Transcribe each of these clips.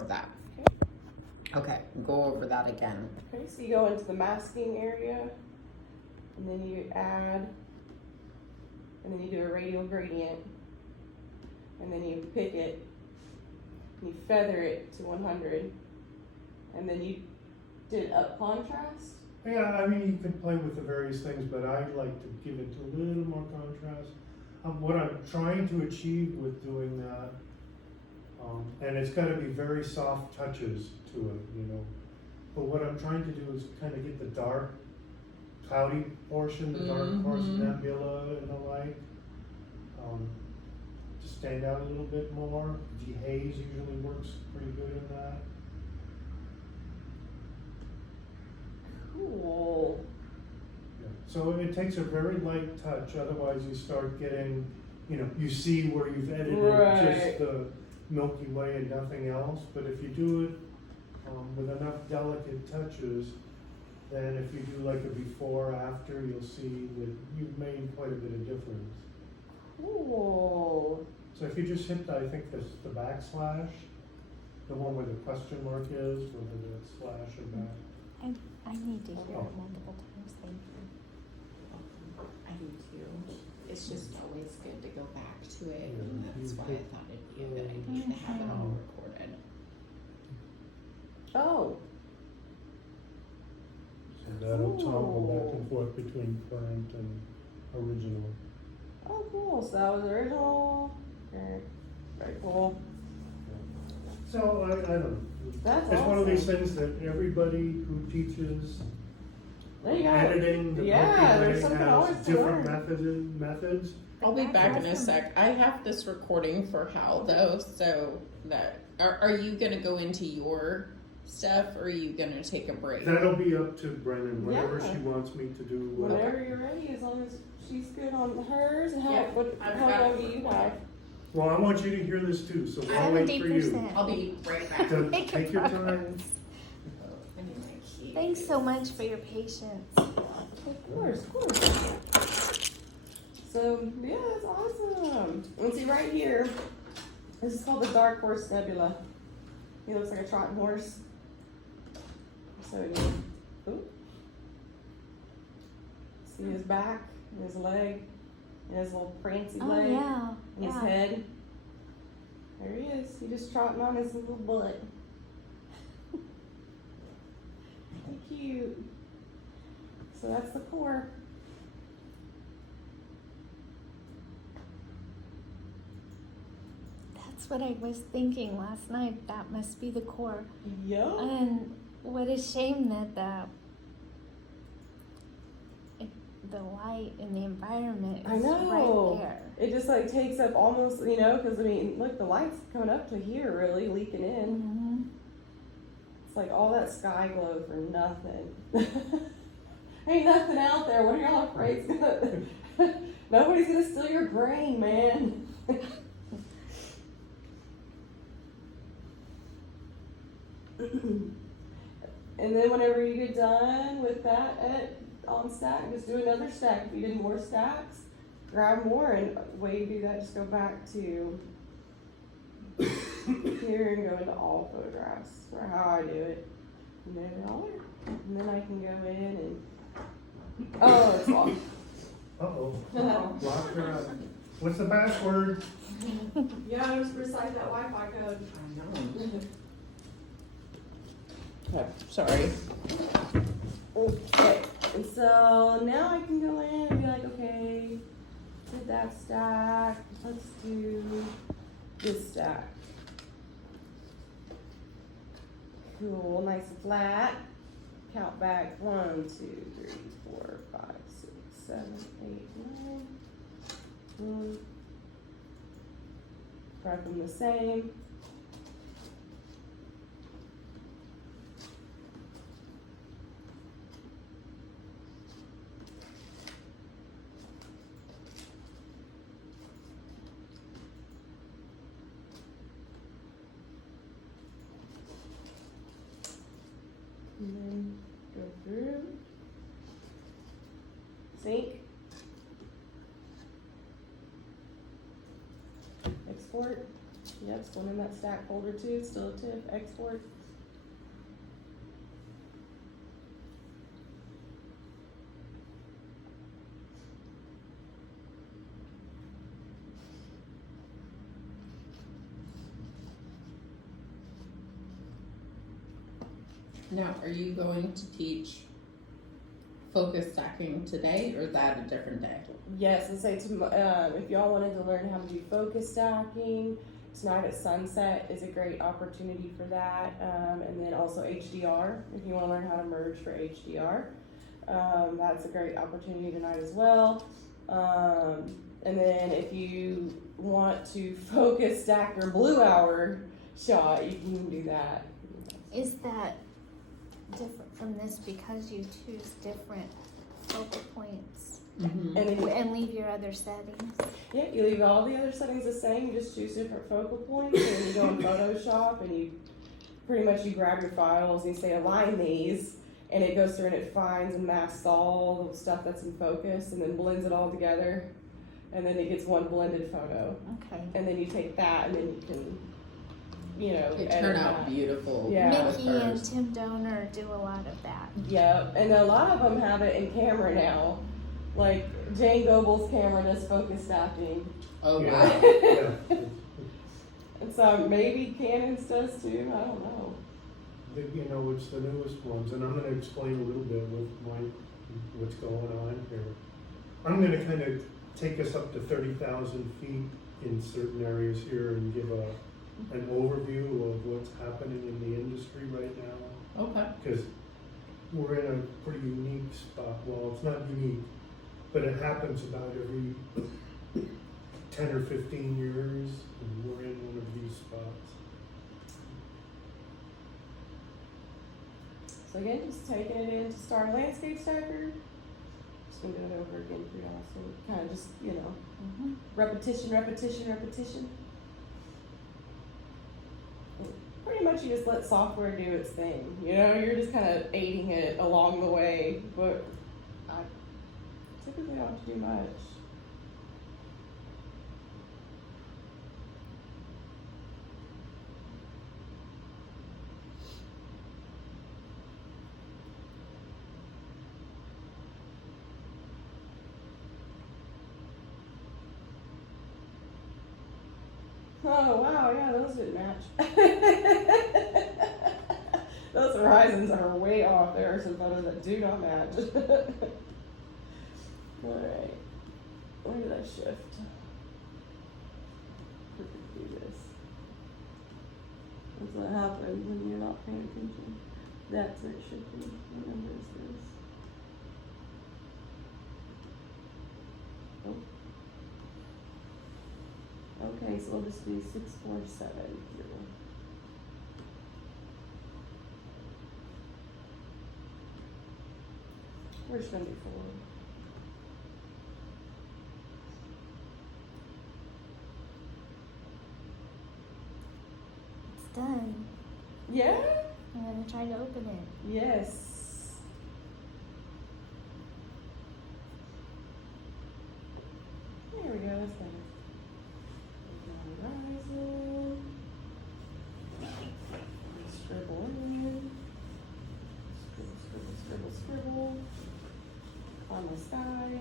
record that. Okay, go over that again. Okay, so you go into the masking area, and then you add, and then you do a radial gradient, and then you pick it, and you feather it to 100, and then you did up contrast. Yeah, I mean, you can play with the various things, but I like to give it a little more contrast. What I'm trying to achieve with doing that, and it's got to be very soft touches to it, you know. But what I'm trying to do is kind of get the dark, cloudy portion, the dark parts of nebula and the like, to stand out a little bit more. Dehaze usually works pretty good in that. Cool. Yeah. So it takes a very light touch, otherwise you start getting, you know, you see where you've edited just the Milky Way and nothing else. But if you do it with enough delicate touches, then if you do like a before, after, you'll see that you've made quite a bit of difference. Cool. So if you just hit, I think this, the backslash, the one where the question mark is, whether the slash or back. I need to hear it multiple times, thank you. I do too. It's just always good to go back to it, Yeah, and that's why I thought it'd be a good idea to have it all recorded. Oh. So that'll toggle back and forth between current and original. Oh, cool. So that was original. Okay. Very cool. So I don't know. That's It's awesome. one of these things that everybody who teaches There you go. editing, the there's something has always to different learn. methods. I'll be That's back in a awesome. sec. I have this recording for Hal though, so that are you gonna go into your stuff, or are you gonna take a break? That'll be up to Brennen, whatever Yeah. she wants me to do. Whenever you're ready, as long as she's good on hers. And how, Yeah, how long do you have? Well, I want you to hear this too, so I'll wait for you. 70%. I'll be right back. So Make take your time. progress. Thanks so much for your patience. Of course, of course. So, yeah, that's awesome. And see right here, this is called the Dark Horse Nebula. He looks like a trotting horse. So, ooh. See his back, and his leg, and his little prancy Oh leg, yeah, and his yeah. head. There he is. He just trotting on his little butt. So cute. So that's the core. That's what I was thinking last night. That must be the core. Yup. And what a shame that the light and the environment I is know. right there. It just like takes up almost, you know, because I mean, look, the light's coming up to here, really leaking in. Mm-hmm. It's like all that sky glow for nothing. Ain't nothing out there. What are y'all afraid's gonna? Nobody's gonna steal your brain, man. And then whenever you get done with that on stack, just do another stack. If you did more stacks, grab more, and the way you do that, just go back to here and go into all photographs, or how I do it. And then they're all there. And then I can go in and, oh, it's locked. Uh-oh. Locked her up. What's the password? Yeah, just recite that Wi-Fi code. I know. Okay, sorry. Okay, and so now I can go in and be like, okay, did that stack, let's do this stack. Cool, nice and flat. Count back 1, 2, 3, 4, 5, 6, 7, 8, 9. Grab them the same. And then go through, sync, export, Yep, still in that stack folder too, still a TIFF export. Now, are you going to teach focus stacking today, or is that a different day? Yes, and say if y'all wanted to learn how to do focus stacking, tonight at sunset is a great opportunity for that. And then also HDR, if you want to learn how to merge for HDR, that's a great opportunity tonight as well. And then if you want to focus stack your blue hour shot, you can do that. Is that different from this because you choose different focal points Mm-hmm. And then and leave your other settings? yeah, you leave all the other settings the same, you just choose different focal points, and then you go in Photoshop and you pretty much you grab your files and you say align these, and it goes through and it finds and masks all the stuff that's in focus and then blends it all together, and then it gets one blended photo. Okay. And then you take that and then you can, you know, It edit turned out that. beautiful. Yeah. with Mickey and hers. Tim Donor do a lot of that. Yep, and a lot of them have it in camera now. Like Jane Goebel's camera does focus stacking. Oh Yeah. wow. Yeah. And so maybe Canon's does too, I don't know. You know, it's the newest ones, and I'm gonna explain a little bit what's going on here. I'm gonna kind of take us up to 30,000 feet in certain areas here and give an overview of what's happening in the industry right now. Okay. Because we're in a pretty unique spot. Well, it's not unique, but it happens about every 10 or 15 years, and we're in one of these spots. So again, just taking it in to start a landscape stacker. Just gonna do it over again for y'all, so kind of just, you know, Mm-hmm. repetition. And pretty much you just let software do its thing. You know, you're just kind of aiding it along the way, but I typically don't have to do much. Oh wow, yeah, those didn't match. Those horizons are way off. There are some photos that do not match. Alright. Where did I shift? Do this. That's what happens when you're not paying attention. That's where it should be. What number is this? Oh. Okay, so we'll just do 6470. We're just gonna do 4. It's done. Yeah? I'm gonna try to open it. Yes. There we go, that's better. Horizon. Scribble in. Scribble. On the sky.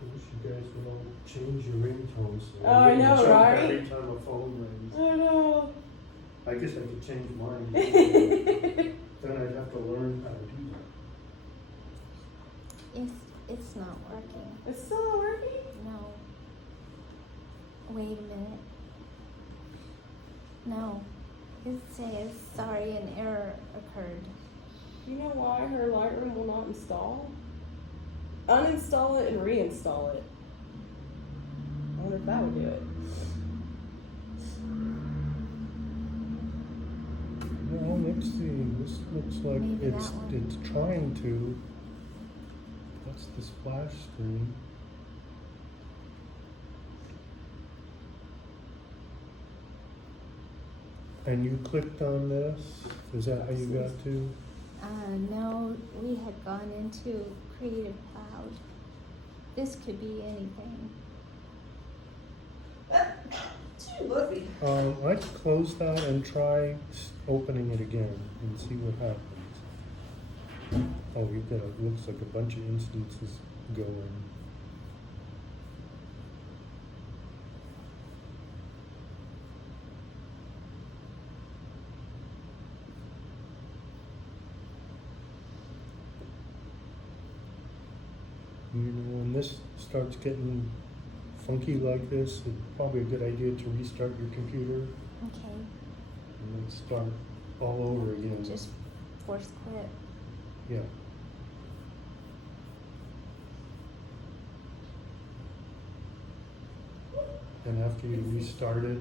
I wish you guys would all change your ringtones. So Oh, I know, jump right? Every time a phone rings. I know. I guess I could change mine. Then I'd have to learn how to do that. It's not working. It's still not working? No. Wait a minute. No. It says sorry, an error occurred. Do you know why her Lightroom will not install? Uninstall it and reinstall it. I wonder if that would do it. Well, let's see. This looks like Maybe that one. it's trying to. That's the splash screen. And you clicked on this? Is that how you got to? No, we had gone into Creative Cloud. This could be anything. Too loopy. Let's close that and try opening it again and see what happens. Oh, you've got, it looks like a bunch of instances going. You know, when this starts getting funky like this, it's probably a good idea to restart your computer Okay, and then start all over again. just force quit. Yeah. And after you restart it,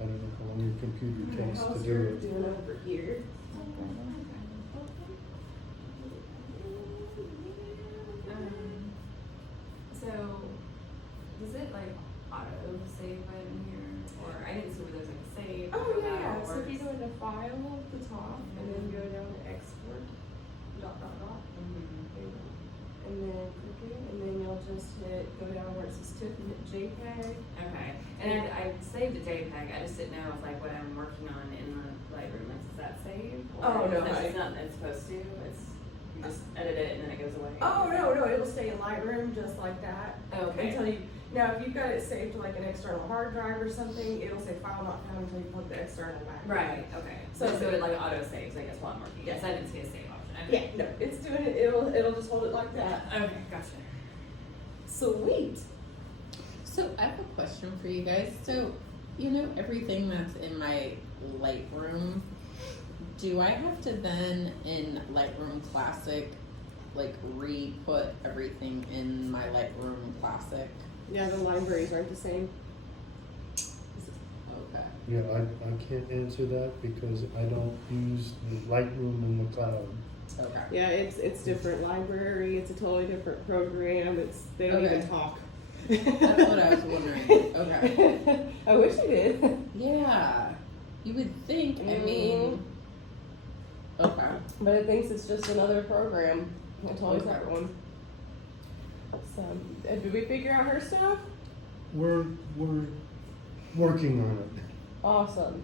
I don't know how long your computer takes to How's do yours it. doing over here? So, does it like auto save it in here? Or I didn't see where there's like a save. Oh or yeah, how it so if you works. go into file at the top and then go down to export, dot dot dot, Mhm. there you go. And then click it, and then you'll just go down where it says TIFF and hit JPEG. Okay, and I saved a JPEG, I just didn't know if like what I'm working on in the Lightroom, is that saved? Oh, no, That's I- just not, it's supposed to, it's, you just edit it and then it goes away? Oh, no, it'll stay in Lightroom just like that. Okay. Until you, now if you've got it saved to like an external hard drive or something, it'll say file not found until you plug the external back. Right, okay, So- so it like auto saves, I guess, while I'm working, yes, I didn't see a save option, okay. Yeah, no, it's doing it, it'll just hold it like that. Okay, gotcha. Sweet. So I have a question for you guys. So, you know, everything that's in my Lightroom, do I have to then in Lightroom Classic, like re-put everything in my Lightroom Classic? Yeah, the libraries aren't the same. Okay. Yeah, I can't answer that because I don't use the Lightroom in the cloud. Okay. Yeah, it's different library, it's a totally different program, they don't Okay. even talk. That's what I was wondering. Okay. I wish you did. Yeah. You would think, I mean, okay. But it thinks it's just another program, a totally Okay. separate one. So, did we figure out her stuff? We're working on it. Awesome.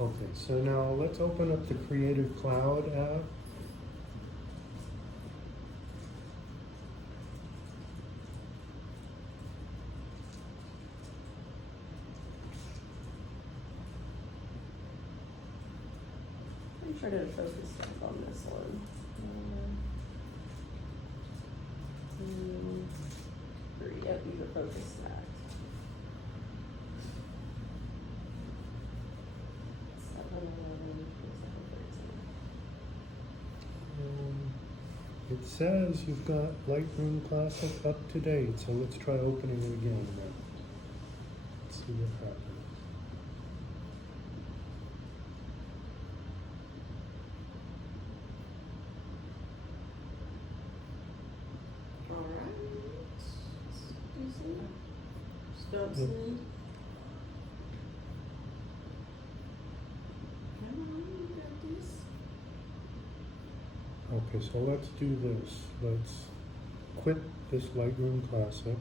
Okay, so now let's open up the Creative Cloud app. I'm trying to focus stuff on this one. Yep, these are focus stacks. 7-11, 7-13. It says you've got Lightroom Classic up to date, so let's try opening it again now. Let's see what happens. Alright. Stumps Yep. in. Come on, you got this. Okay, so let's do this. Let's quit this Lightroom Classic.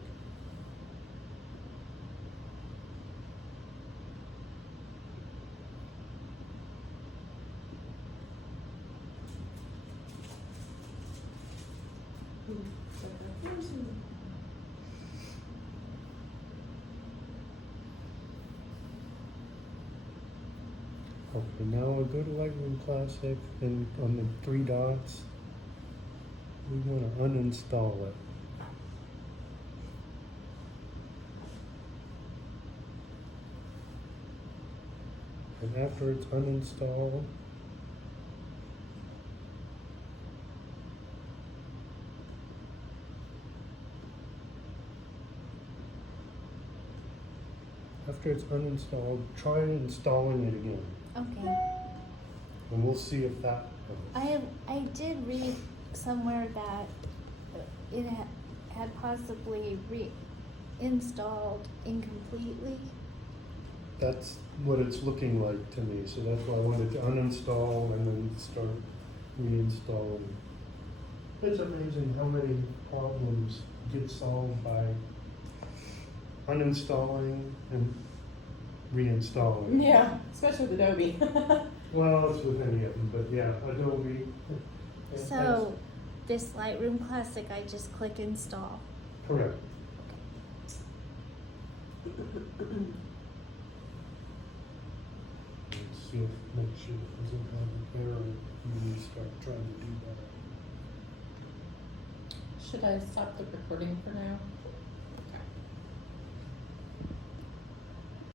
Okay, now we'll go to Lightroom Classic and on the three dots, we want to uninstall it. And after it's uninstalled, try installing it again. Okay. And we'll see if that works. I did read somewhere that it had possibly reinstalled incompletely. that's what it's looking like to me, so that's why I wanted to uninstall and then start reinstalling. It's amazing how many problems get solved by uninstalling and reinstalling. Yeah, especially with Adobe. Well, it's with any of them, but yeah, Adobe. So, this Lightroom Classic, I just click install. Correct. Let's see if, make sure it doesn't have an error when you start trying to do that. Should I stop the recording for now?